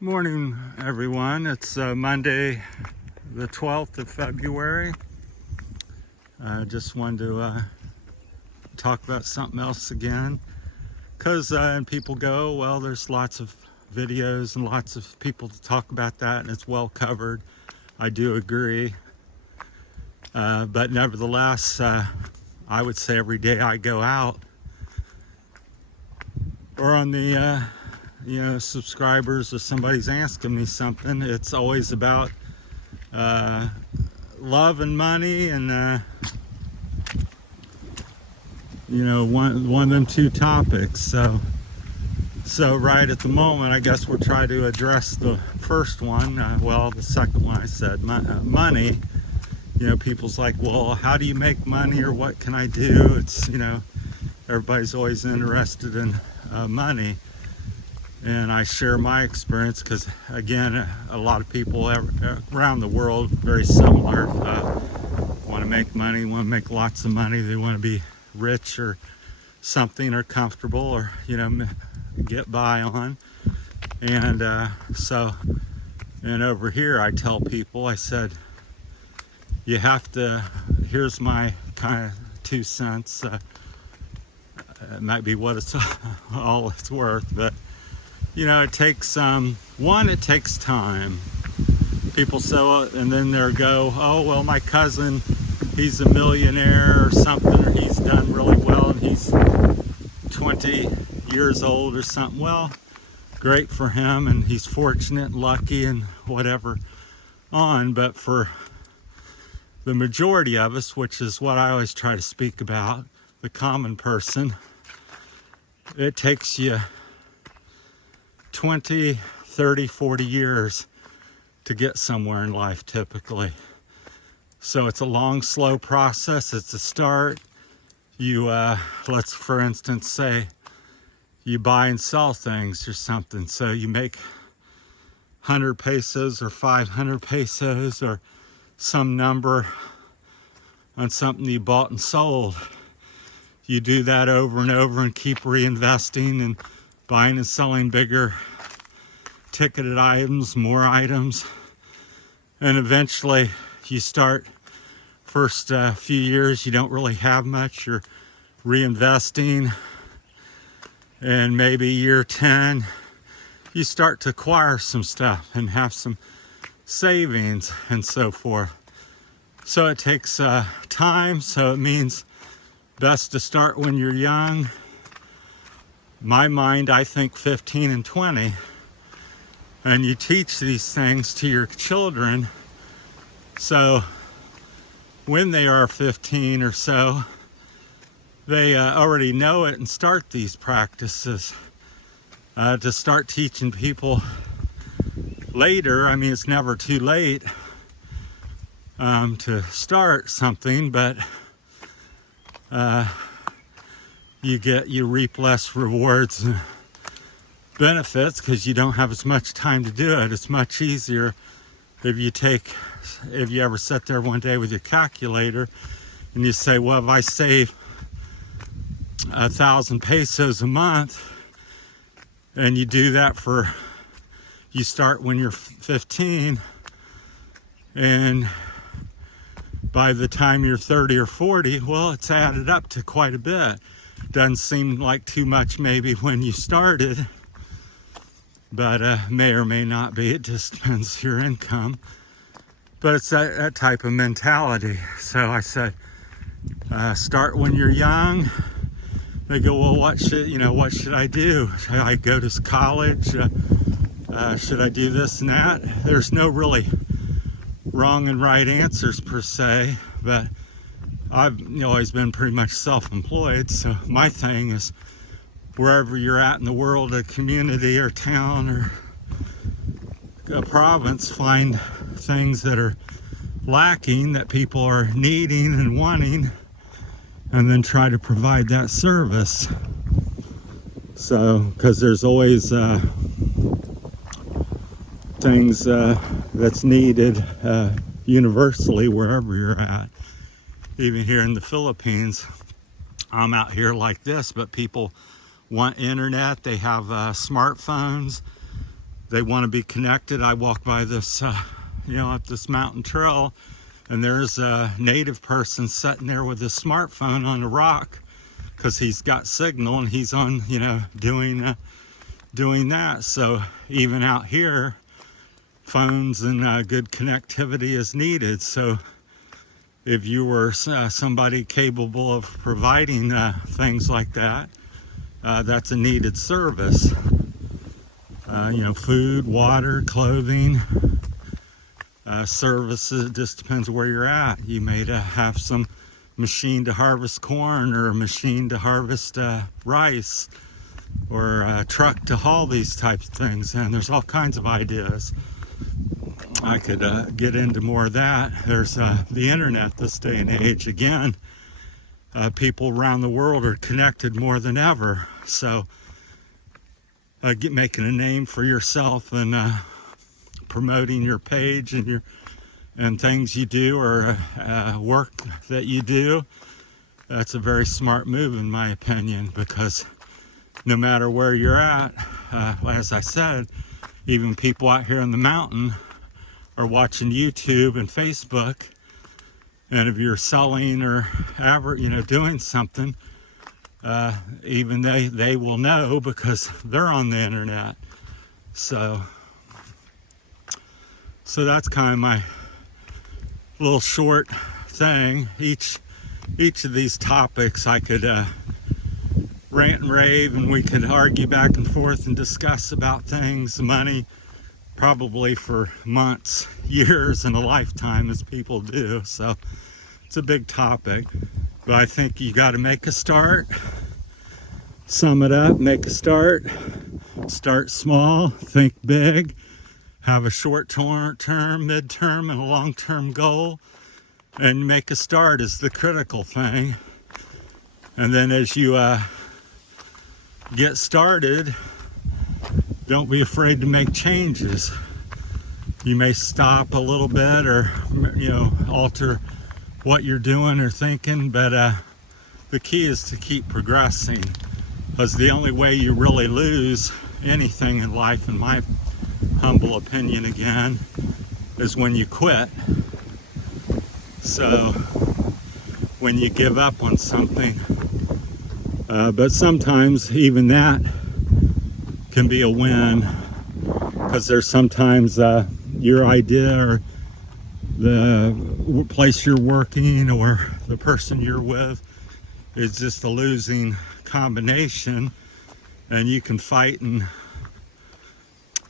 Morning, everyone. It's Monday, the 12th of February. I just wanted to talk about something else again, because people go, well, there's lots of videos and lots of people to talk about that, and it's well covered. I do agree. But nevertheless, I would say every day I go out, or on the subscribers, or somebody's asking me something, it's always about love and money, and one of them two topics. So right at the moment, I guess we'll try to address the first one. The second one I said, money. People's like, well, how do you make money, or what can I do? It's, everybody's always interested in money. And I share my experience because, again, a lot of people around the world, very similar, want to make money, want to make lots of money. They want to be rich or something, or comfortable, or, get by on. And and over here I tell people, I said, you have to, here's my kind of 2 cents. It might be what it's all it's worth, but it takes it takes time. People say, and then they go, oh, well, my cousin, he's a millionaire or something, or he's done really well, and he's 20 years old or something. Well, great for him, and he's fortunate and lucky and whatever but for the majority of us, which is what I always try to speak about, the common person, it takes you 20, 30, 40 years to get somewhere in life, typically. So it's a long, slow process. It's a start. You, let's for instance say you buy and sell things or something. So you make 100 pesos or 500 pesos or some number on something you bought and sold. You do that over and over and keep reinvesting and buying and selling bigger ticketed items, more items, and eventually you start, first few years you don't really have much, you're reinvesting, and maybe year 10 you start to acquire some stuff and have some savings and so forth. So it takes time, so it means best to start when you're young. My mind, I think 15 and 20, and you teach these things to your children, so when they are 15 or so, they already know it and start these practices. To start teaching people later, I mean, it's never too late to start something, but you reap less rewards and benefits because you don't have as much time to do it. It's much easier if you ever sit there one day with your calculator and you say, well, if I save 1,000 pesos a month, and you do that you start when you're 15, and by the time you're 30 or 40, well, it's added up to quite a bit. Doesn't seem like too much maybe when you started, but may or may not be. It just depends your income. But it's that type of mentality. So I said, start when you're young. They go, well, what should I do? Should I go to college? Should I do this and that? There's no really wrong and right answers per se, but I've always been pretty much self-employed. So my thing is, wherever you're at in the world, a community or town or a province, find things that are lacking, that people are needing and wanting, and then try to provide that service. So, because there's always things that's needed universally wherever you're at. Even here in the Philippines, I'm out here like this, but people want internet. They have smartphones. they want to be connected. I walk by this, up this mountain trail, and there's a native person sitting there with his smartphone on a rock because he's got signal and he's on, doing that. So even out here, phones and good connectivity is needed. So if you were somebody capable of providing things like that, that's a needed service. Food, water, clothing, services. It just depends where you're at. You may have some machine to harvest corn, or a machine to harvest rice, or a truck to haul these types of things. And there's all kinds of ideas. I could get into more of that. There's the internet this day and age. Again, people around the world are connected more than ever. So making a name for yourself and promoting your page and things you do, or work that you do, that's a very smart move in my opinion, because no matter where you're at, as I said, even people out here in the mountain are watching YouTube and Facebook, and if you're selling or doing something, even they will know because they're on the internet. So that's kind of my little short thing. Each of these topics I could rant and rave, and we could argue back and forth and discuss about things, money, probably for months, years, and a lifetime, as people do. So it's a big topic, but I think you got to make a start. Sum it up, make a start small, think big, have a short-term, mid-term, and a long-term goal, and make a start is the critical thing. And then as you get started, don't be afraid to make changes. You may stop a little bit, or alter what you're doing or thinking, but the key is to keep progressing, because the only way you really lose anything in life, in my humble opinion again, is when you quit. So when you give up on something, but sometimes even that can be a win, because there's sometimes your idea, or the place you're working, or the person you're with is just a losing combination, and you can fight and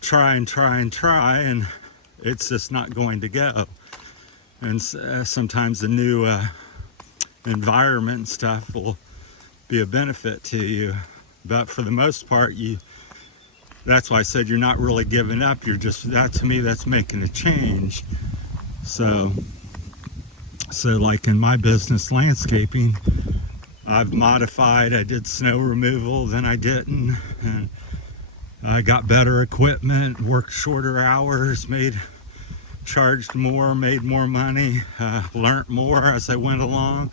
try, and it's just not going to go. And sometimes the new environment and stuff will be a benefit to you, but for the most part, that's why I said you're not really giving up. You're just, to me, that's making a change. So like in my business, landscaping, I've modified. I did snow removal, then I didn't, and I got better equipment, worked shorter hours, charged more, made more money, learned more as I went along.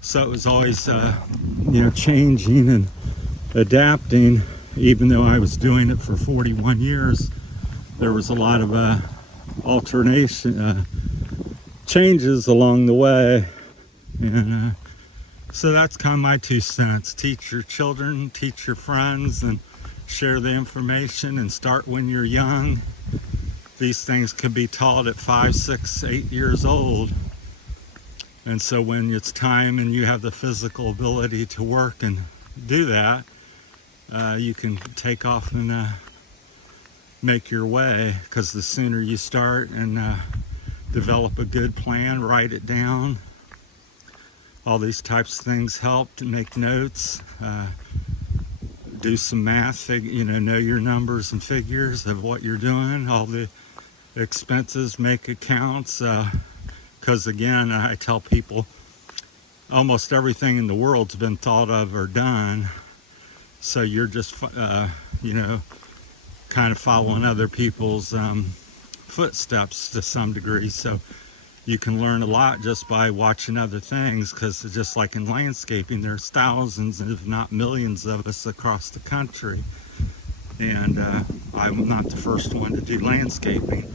So it was always changing and adapting. Even though I was doing it for 41 years, there was a lot of alternation, changes along the way. And so that's kind of my 2 cents. Teach your children, teach your friends, and share the information, and start when you're young. These things can be taught at 5, 6, 8 years old. And so when it's time and you have the physical ability to work and do that, you can take off and make your way, because the sooner you start and develop a good plan, write it down. All these types of things help to make notes, do some math, know your numbers and figures of what you're doing, all the expenses, make accounts, because again, I tell people almost everything in the world's been thought of or done. So you're just, kind of following other people's footsteps to some degree. So you can learn a lot just by watching other things, because just like in landscaping, there's thousands, if not millions of us across the country. And I'm not the first one to do landscaping.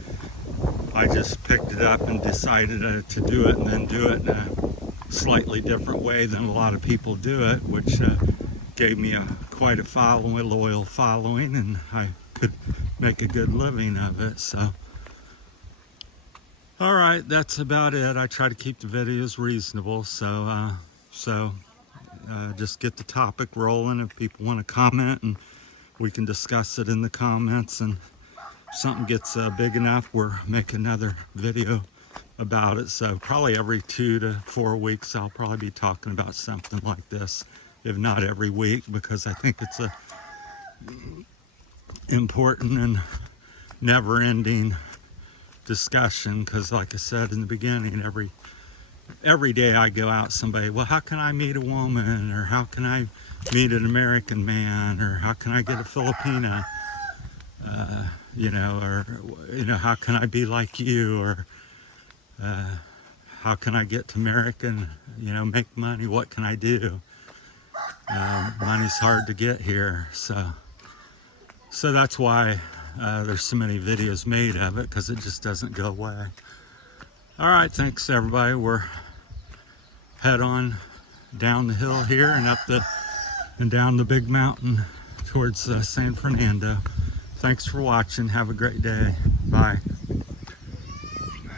I just picked it up and decided to do it, and then do it in a slightly different way than a lot of people do it, which gave me quite a following, loyal following, and I could make a good living of it. So, all right, that's about it. I try to keep the videos reasonable, so just get the topic rolling. If people want to comment, and we can discuss it in the comments, and if something gets big enough, we'll make another video about it. So probably every 2 to 4 weeks I'll probably be talking about something like this, if not every week, because I think it's a important and never-ending discussion. Because like I said in the beginning, every day I go out, somebody, well, how can I meet a woman, or how can I meet an American man, or how can I get a Filipina, or how can I be like you, or how can I get to America and make money? What can I do? Money's hard to get here, so that's why there's so many videos made of it, because it just doesn't go away. All right, thanks everybody. We're head on down the hill here and down the big mountain towards San Fernando. Thanks for watching. Have a great day. Bye.